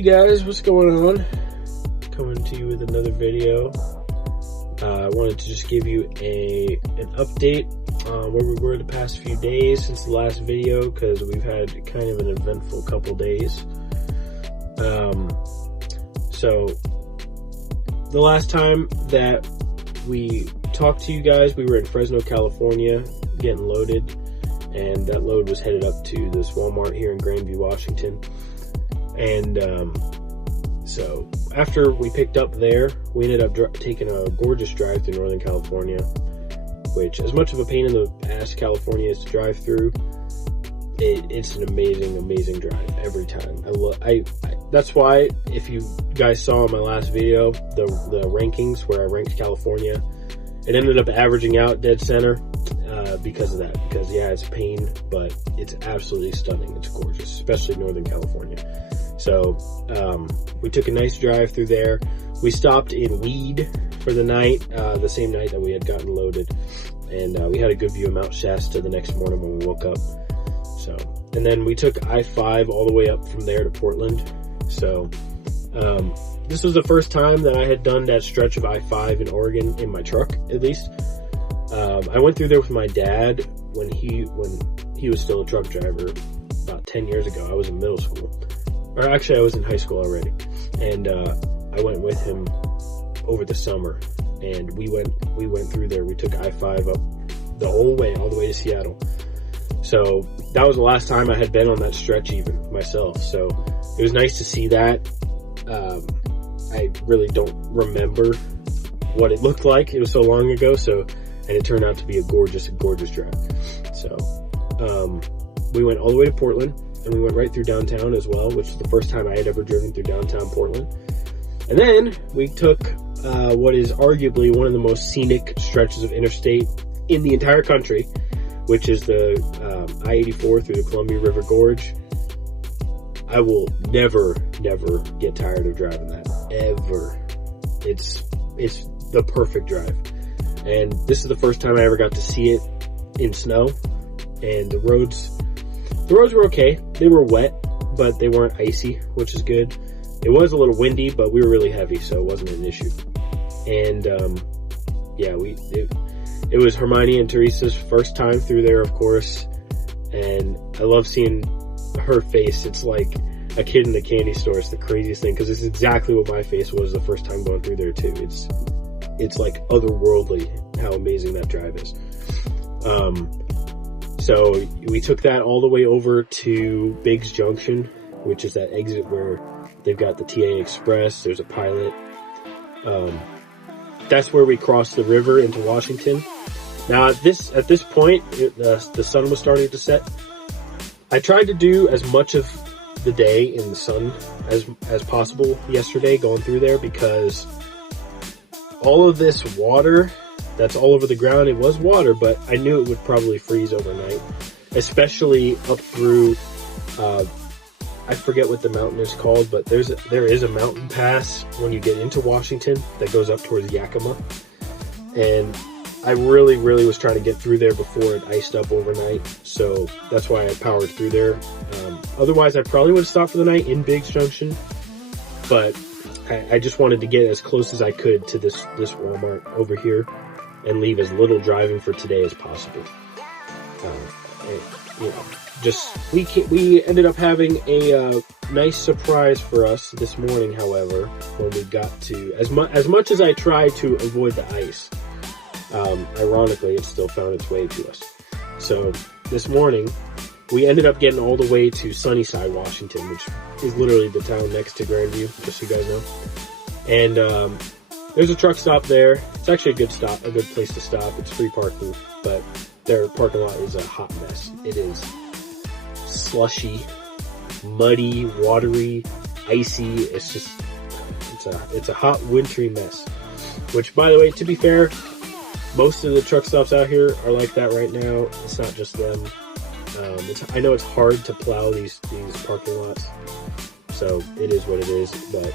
Hey guys, what's going on? Coming to you with another video. I wanted to just give you an update on where we were the past few days since the last video, because we've had kind of an eventful couple days. So the last time that we talked to you guys, we were in Fresno, California, getting loaded, and that load was headed up to this Walmart here in Grandview, Washington. And so after we picked up there, we ended up taking a gorgeous drive through Northern California, which, as much of a pain in the ass California is to drive through, it's an amazing drive every time. That's why, if you guys saw in my last video, the rankings where I ranked California, it ended up averaging out dead center because of that. Because yeah, it's a pain, but it's absolutely stunning. It's gorgeous, especially Northern California. So we took a nice drive through there. We stopped in Weed for the night, the same night that we had gotten loaded, and we had a good view of Mount Shasta the next morning when we woke up. So, and then we took I-5 all the way up from there to Portland. So this was the first time that I had done that stretch of I-5 in Oregon in my truck, at least. I went through there with my dad when he was still a truck driver about 10 years ago. I was in middle school. Or actually, I was in high school already, and I went with him over the summer, and we went through there. We took I-5 up the whole way, all the way to Seattle. So that was the last time I had been on that stretch even myself. So it was nice to see that. I really don't remember what it looked like. It was so long ago. And it turned out to be a gorgeous drive. So we went all the way to Portland. And we went right through downtown as well, which is the first time I had ever driven through downtown Portland. And then we took what is arguably one of the most scenic stretches of interstate in the entire country, which is the I-84 through the Columbia River Gorge. I will never get tired of driving that, ever. It's the perfect drive. And this is the first time I ever got to see it in snow, and the roads were okay. They were wet, but they weren't icy, which is good. It was a little windy, but we were really heavy, so it wasn't an issue. And yeah, it was Hermione and Teresa's first time through there, of course. And I love seeing her face. It's like a kid in the candy store. It's the craziest thing, because it's exactly what my face was the first time going through there too. It's like otherworldly how amazing that drive is. So we took that all the way over to Biggs Junction, which is that exit where they've got the TA Express. There's a Pilot. That's where we crossed the river into Washington. Now at this point, the sun was starting to set. I tried to do as much of the day in the sun as possible yesterday going through there, because all of this water that's all over the ground, it was water, but I knew it would probably freeze overnight, especially up through, I forget what the mountain is called, but there is a mountain pass when you get into Washington that goes up towards Yakima. And I really was trying to get through there before it iced up overnight. So that's why I powered through there. Otherwise I probably would have stopped for the night in Biggs Junction, but I just wanted to get as close as I could to this Walmart over here and leave as little driving for today as possible. We ended up having a nice surprise for us this morning, however, when we got to, as much as I tried to avoid the ice, ironically, it still found its way to us. So this morning, we ended up getting all the way to Sunnyside, Washington, which is literally the town next to Grandview, just so you guys know. And there's a truck stop there. It's actually a good place to stop. It's free parking, but their parking lot is a hot mess. It is slushy, muddy, watery, icy. It's a hot, wintry mess. Which, by the way, to be fair, most of the truck stops out here are like that right now. It's not just them. I know it's hard to plow these parking lots, so it is what it is, but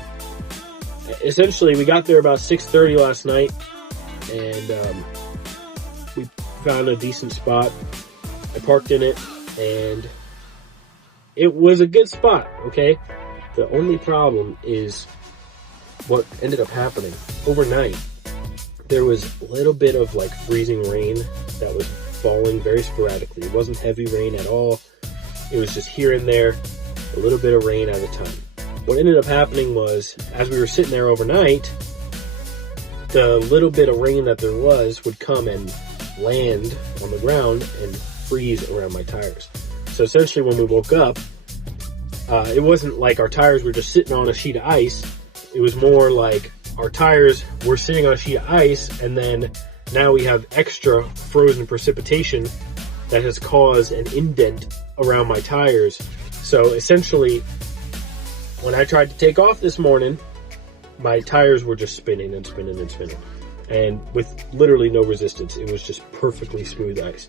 essentially we got there about 6:30 last night, and we found a decent spot. I parked in it, and it was a good spot, okay? The only problem is what ended up happening. Overnight, there was a little bit of like freezing rain that was falling very sporadically. It wasn't heavy rain at all. It was just here and there, a little bit of rain at a time. What ended up happening was, as we were sitting there overnight, the little bit of rain that there was would come and land on the ground and freeze around my tires. So essentially when we woke up, it wasn't like our tires were just sitting on a sheet of ice. It was more like our tires were sitting on a sheet of ice, and then now we have extra frozen precipitation that has caused an indent around my tires. So essentially, when I tried to take off this morning, my tires were just spinning and spinning and spinning. And with literally no resistance, it was just perfectly smooth ice.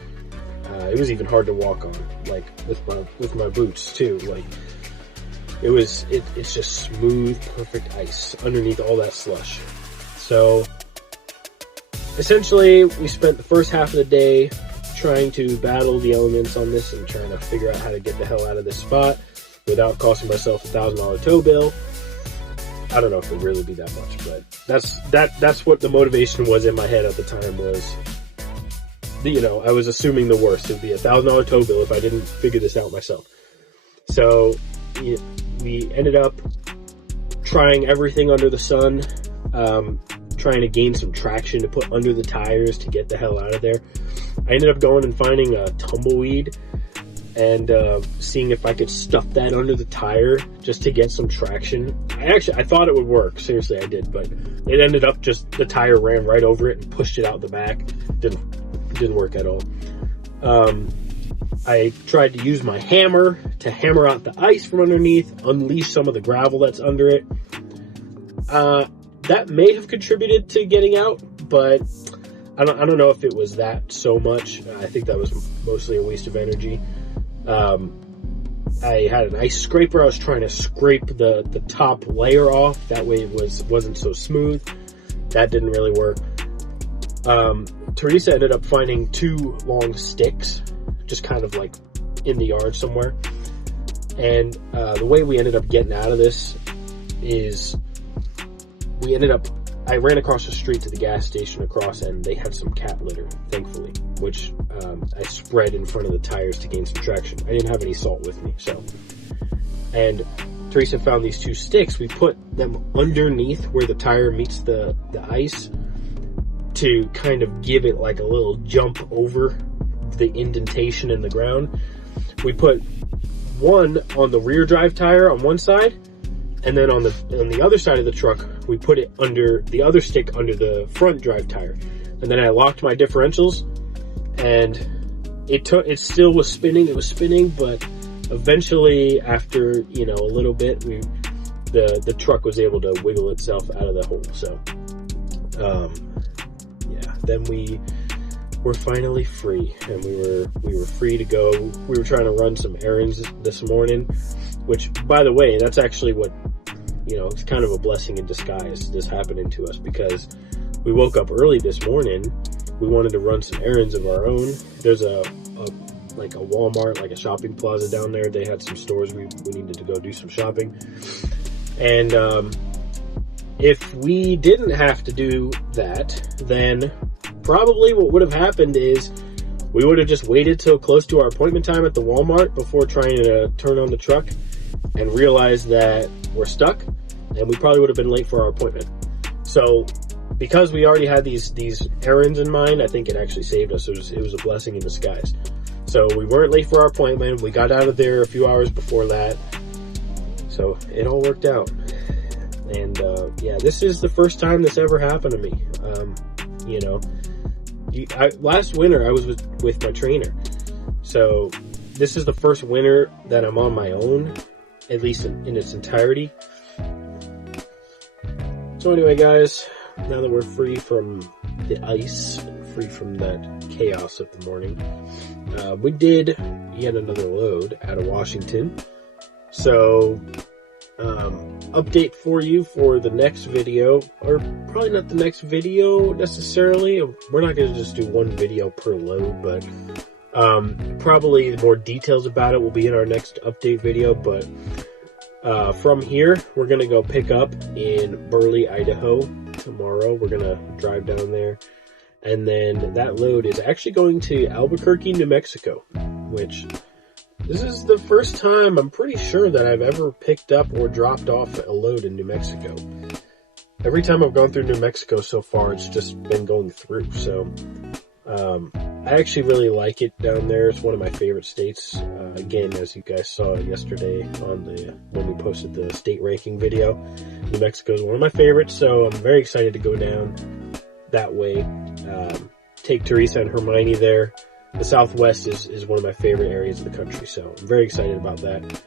It was even hard to walk on, like with my boots too. Like it's just smooth, perfect ice underneath all that slush. So essentially, we spent the first half of the day trying to battle the elements on this and trying to figure out how to get the hell out of this spot without costing myself a $1,000 tow bill. I don't know if it would really be that much, but that's what the motivation was in my head at the time. Was, you know, I was assuming the worst. It would be a $1,000 tow bill if I didn't figure this out myself. So we ended up trying everything under the sun, trying to gain some traction to put under the tires to get the hell out of there. I ended up going and finding a tumbleweed and seeing if I could stuff that under the tire just to get some traction. I thought it would work. Seriously, I did, but it ended up just the tire ran right over it and pushed it out the back. Didn't work at all. I tried to use my hammer to hammer out the ice from underneath, unleash some of the gravel that's under it. That may have contributed to getting out, but I don't know if it was that so much. I think that was mostly a waste of energy. I had an ice scraper. I was trying to scrape the top layer off. That way it wasn't so smooth. That didn't really work. Teresa ended up finding 2 long sticks, just kind of like in the yard somewhere. And the way we ended up getting out of this is I ran across the street to the gas station across, and they had some cat litter, thankfully, which I spread in front of the tires to gain some traction. I didn't have any salt with me, so. And Teresa found these 2 sticks. We put them underneath where the tire meets the ice to kind of give it like a little jump over the indentation in the ground. We put one on the rear drive tire on one side, and then on the other side of the truck, we put it under the other stick under the front drive tire. And then I locked my differentials, and it still was spinning. It was spinning, but eventually, after a little bit, the truck was able to wiggle itself out of the hole. So, then we were finally free, and we were free to go. We were trying to run some errands this morning, which, by the way, that's actually what, it's kind of a blessing in disguise, this happening to us, because we woke up early this morning. We wanted to run some errands of our own. There's a Walmart, like a shopping plaza down there. They had some stores we needed to go do some shopping. And if we didn't have to do that, then probably what would have happened is we would have just waited till close to our appointment time at the Walmart before trying to turn on the truck and realized that we're stuck, and we probably would have been late for our appointment. So because we already had these errands in mind, I think it actually saved us. It was a blessing in disguise. So we weren't late for our appointment. We got out of there a few hours before that. So it all worked out. And this is the first time this ever happened to me. Last winter I was with my trainer. So this is the first winter that I'm on my own, at least in its entirety. So anyway, guys, now that we're free from the ice, free from that chaos of the morning, we did yet another load out of Washington. So, update for you for the next video, or probably not the next video necessarily. We're not going to just do one video per load, but probably more details about it will be in our next update video. But From here, we're going to go pick up in Burley, Idaho tomorrow. We're going to drive down there. And then that load is actually going to Albuquerque, New Mexico, which this is the first time I'm pretty sure that I've ever picked up or dropped off a load in New Mexico. Every time I've gone through New Mexico so far, it's just been going through. So I actually really like it down there. It's one of my favorite states. Again, as you guys saw yesterday on when we posted the state ranking video, New Mexico is one of my favorites. So I'm very excited to go down that way. Take Teresa and Hermione there. The Southwest is one of my favorite areas of the country, so I'm very excited about that.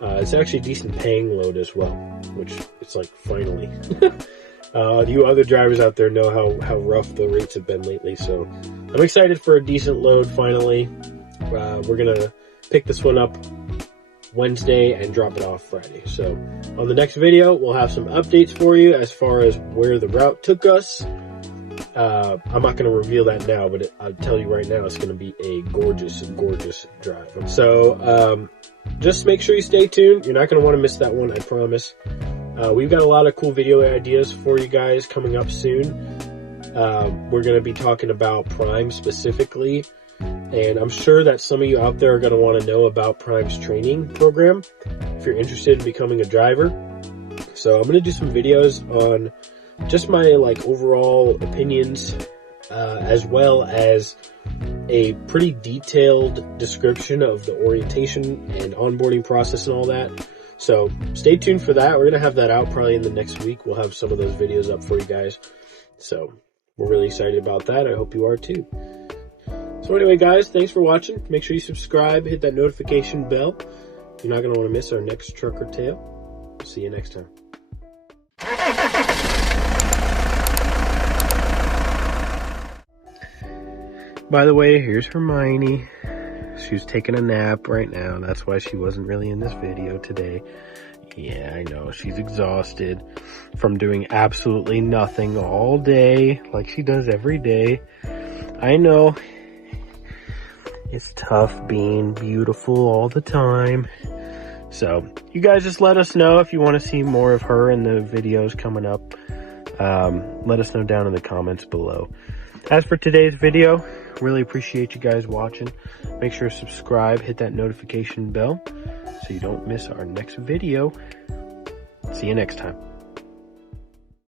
It's actually a decent paying load as well, which it's like finally. You other drivers out there know how rough the rates have been lately, so I'm excited for a decent load finally. We're gonna pick this one up Wednesday and drop it off Friday. So on the next video, we'll have some updates for you as far as where the route took us. I'm not going to reveal that now, but I'll tell you right now, it's going to be a gorgeous, gorgeous drive. So, just make sure you stay tuned. You're not going to want to miss that one, I promise. We've got a lot of cool video ideas for you guys coming up soon. We're going to be talking about Prime specifically, and I'm sure that some of you out there are going to want to know about Prime's training program if you're interested in becoming a driver. So I'm going to do some videos on just my overall opinions, as well as a pretty detailed description of the orientation and onboarding process and all that. So stay tuned for that. We're going to have that out probably in the next week. We'll have some of those videos up for you guys. So we're really excited about that. I hope you are too. So anyway, guys, thanks for watching. Make sure you subscribe, hit that notification bell. You're not going to want to miss our next Trucker Tale. See you next time. By the way, here's Hermione. She's taking a nap right now. That's why she wasn't really in this video today. Yeah, I know. She's exhausted from doing absolutely nothing all day, like she does every day. I know. It's tough being beautiful all the time. So, you guys just let us know if you want to see more of her in the videos coming up. Let us know down in the comments below. As for today's video, really appreciate you guys watching. Make sure to subscribe, hit that notification bell so you don't miss our next video. See you next time.